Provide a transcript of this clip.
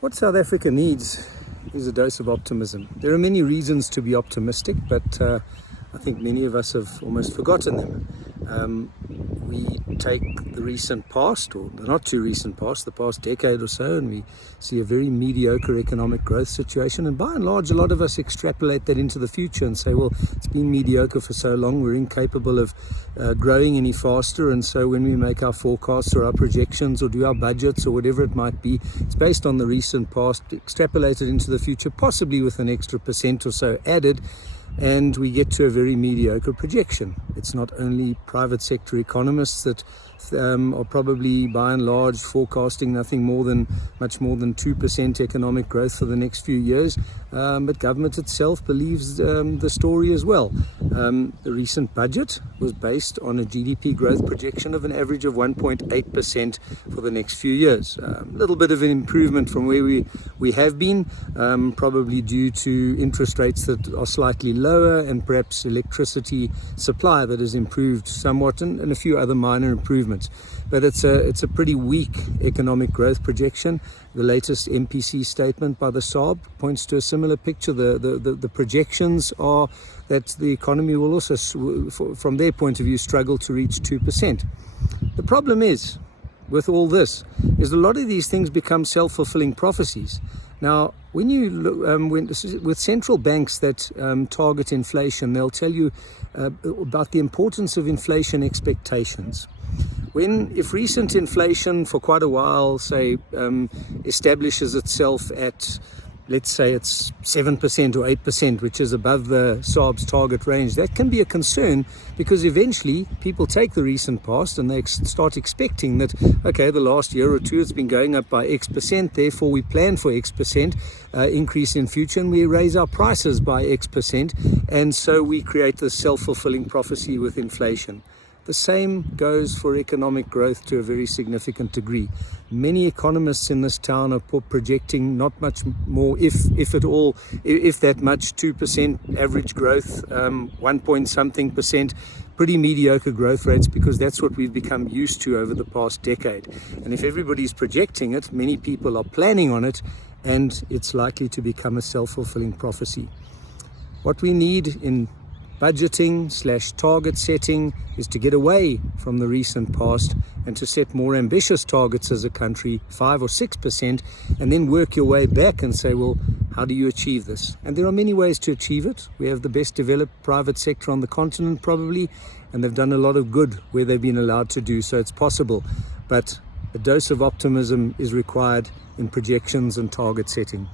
What South Africa needs is a dose of optimism. There are many reasons to be optimistic, but I think many of us have almost forgotten them. We take the recent past, or the not too recent past, the past decade or so, and we see a very mediocre economic growth situation. And by and large, a lot of us extrapolate that into the future and say, well, it's been mediocre for so long, we're incapable of growing any faster. And so when we make our forecasts or our projections or do our budgets or whatever it might be, it's based on the recent past, extrapolated into the future, possibly with an extra % or so added. And we get to a very mediocre projection. It's not only private sector economists that are probably by and large forecasting much more than 2% economic growth for the next few years, but government itself believes the story as well. The recent budget was based on a GDP growth projection of an average of 1.8% for the next few years. A little bit of an improvement from where we have been, probably due to interest rates that are slightly lower and perhaps electricity supply that has improved somewhat, and a few other minor improvements. But it's a pretty weak economic growth projection. The latest MPC statement by the SARB points to a similar picture. The projections are that the economy will also, from their point of view, struggle to reach 2%. The problem is, with all this, is a lot of these things become self-fulfilling prophecies. Now, when you look, with central banks that target inflation, they'll tell you about the importance of inflation expectations. If recent inflation for quite a while, say, establishes itself at, let's say it's 7% or 8%, which is above the SARB's target range, that can be a concern, because eventually people take the recent past and they start expecting that, okay, the last year or two it's been going up by X%, therefore we plan for X% increase in future, and we raise our prices by X%, and so we create this self-fulfilling prophecy with inflation. The same goes for economic growth to a very significant degree. Many economists in this town are projecting not much more, if at all, if that much, 2% average growth, 1 point something percent, pretty mediocre growth rates, because that's what we've become used to over the past decade. And if everybody's projecting it, many people are planning on it, and it's likely to become a self-fulfilling prophecy. What we need in budgeting/target setting is to get away from the recent past and to set more ambitious targets as a country, 5 or 6%, and then work your way back and say, well, how do you achieve this? And there are many ways to achieve it. We have the best developed private sector on the continent probably, and they've done a lot of good where they've been allowed to do so. It's possible, but a dose of optimism is required in projections and target setting.